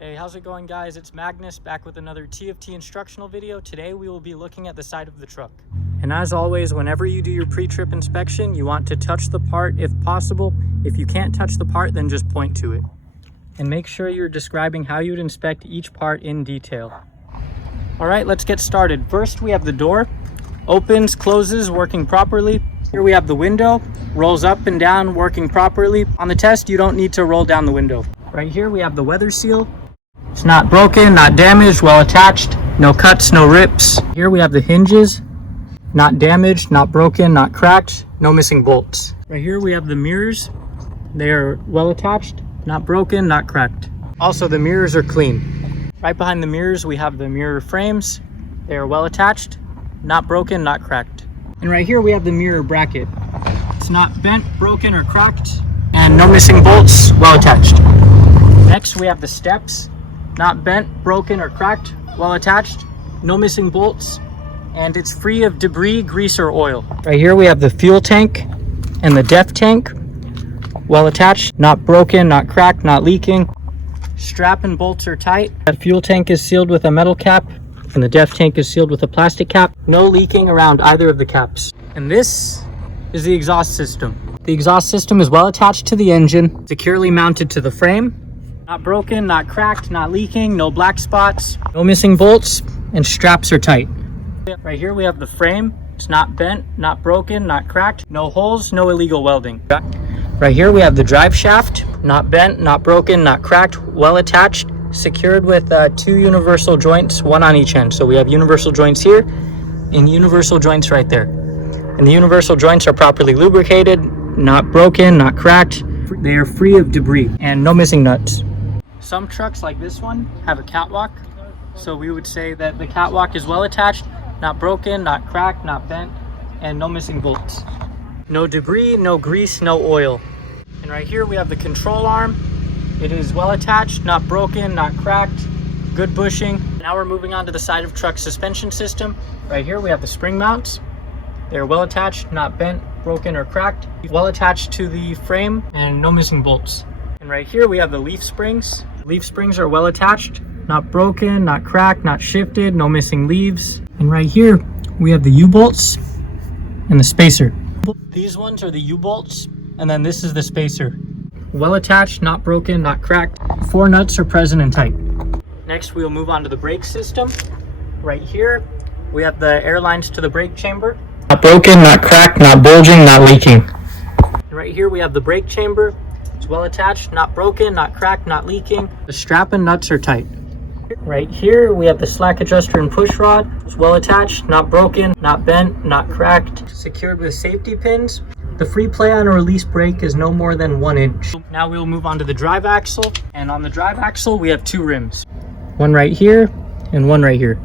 Hey, how's it going, guys? It's Magnus back with another TFT instructional video. Today we will be looking at the side of the truck. And as always, whenever you do your pre-trip inspection, you want to touch the part if possible. If you can't touch the part, then just point to it. And make sure you're describing how you would inspect each part in detail. All right, let's get started. First, we have the door. Opens, closes, working properly. Here we have the window. Rolls up and down, working properly. On the test, you don't need to roll down the window. Right here, we have the weather seal. It's not broken, not damaged, well attached. No cuts, no rips. Here we have the hinges. Not damaged, not broken, not cracked. No missing bolts. Right here, we have the mirrors. They are well attached, not broken, not cracked. Also, the mirrors are clean. Right behind the mirrors, we have the mirror frames. They are well attached, not broken, not cracked. And right here, we have the mirror bracket. It's not bent, broken, or cracked, and no missing bolts, well attached. Next, we have the steps. Not bent, broken, or cracked, well attached, no missing bolts, and it's free of debris, grease, or oil. Right here, we have the fuel tank and the def tank. Well attached, not broken, not cracked, not leaking. Strap and bolts are tight. The fuel tank is sealed with a metal cap, and the def tank is sealed with a plastic cap. No leaking around either of the caps. And this is the exhaust system. The exhaust system is well attached to the engine, securely mounted to the frame. Not broken, not cracked, not leaking, no black spots, no missing bolts, and straps are tight. Right here we have the frame. It's not bent, not broken, not cracked, no holes, no illegal welding. Right here we have the drive shaft. Not bent, not broken, not cracked, well attached, secured with 2 universal joints, 1 on each end. So we have universal joints here and universal joints right there. And the universal joints are properly lubricated, not broken, not cracked. They are free of debris and no missing nuts. Some trucks like this one have a catwalk, so we would say that the catwalk is well attached, not broken, not cracked, not bent, and no missing bolts. No debris, no grease, no oil. And right here we have the control arm. It is well attached, not broken, not cracked, good bushing. Now we're moving on to the side of truck suspension system. Right here we have the spring mounts. They're well attached, not bent, broken, or cracked. Well attached to the frame and no missing bolts. And right here we have the leaf springs. Leaf springs are well attached, not broken, not cracked, not shifted, no missing leaves. And right here we have the U-bolts and the spacer. These ones are the U-bolts, and then this is the spacer. Well attached, not broken, not cracked. 4 nuts are present and tight. Next we'll move on to the brake system. Right here we have the air lines to the brake chamber. Not broken, not cracked, not bulging, not leaking. And right here we have the brake chamber. It's well attached, not broken, not cracked, not leaking. The strap and nuts are tight. Right here we have the slack adjuster and push rod. It's well attached, not broken, not bent, not cracked. Secured with safety pins. The free play on or release brake is no more than 1 inch. Now we'll move on to the drive axle. And on the drive axle we have 2 rims. One right here and one right here.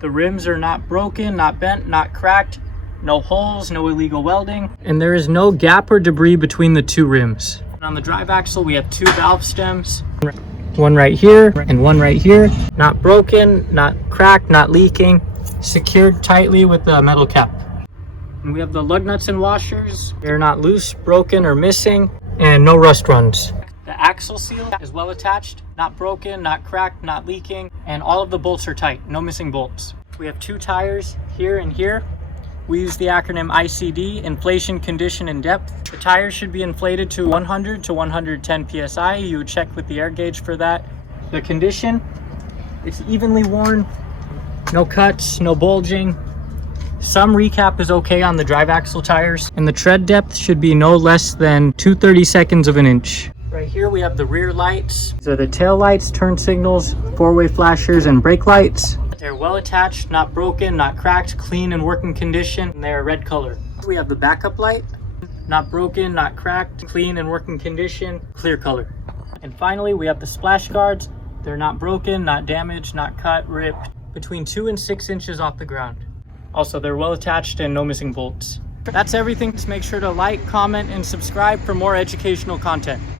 The rims are not broken, not bent, not cracked. No holes, no illegal welding. And there is no gap or debris between the 2 rims. On the drive axle, we have 2 valve stems, one right here and one right here. Not broken, not cracked, not leaking, secured tightly with the metal cap. And we have the Lug-Nuts and Washers. They're not loose, broken, or missing, and no rust runs. The axle seal is well attached, not broken, not cracked, not leaking, and all of the bolts are tight, no missing bolts. We have 2 tires here and here. We use the acronym ICD, inflation, condition, and depth. The tires should be inflated to 100 to 110 PSI. You would check with the air gauge for that. The condition, it's evenly worn, no cuts, no bulging. Some recap is okay on the drive axle tires. And the tread depth should be no less than 2/32 of an inch. Right here we have the rear lights. These are the tail lights, turn signals, 4-way flashers, and brake lights. They're well attached, not broken, not cracked, clean and working condition, and they're red color. We have the backup light, not broken, not cracked, clean and working condition, clear color. And finally, we have the splash guards. They're not broken, not damaged, not cut, ripped, between 2 and 6 inches off the ground. Also, they're well attached and no missing bolts. That's everything. Just make sure to like, comment, and subscribe for more educational content.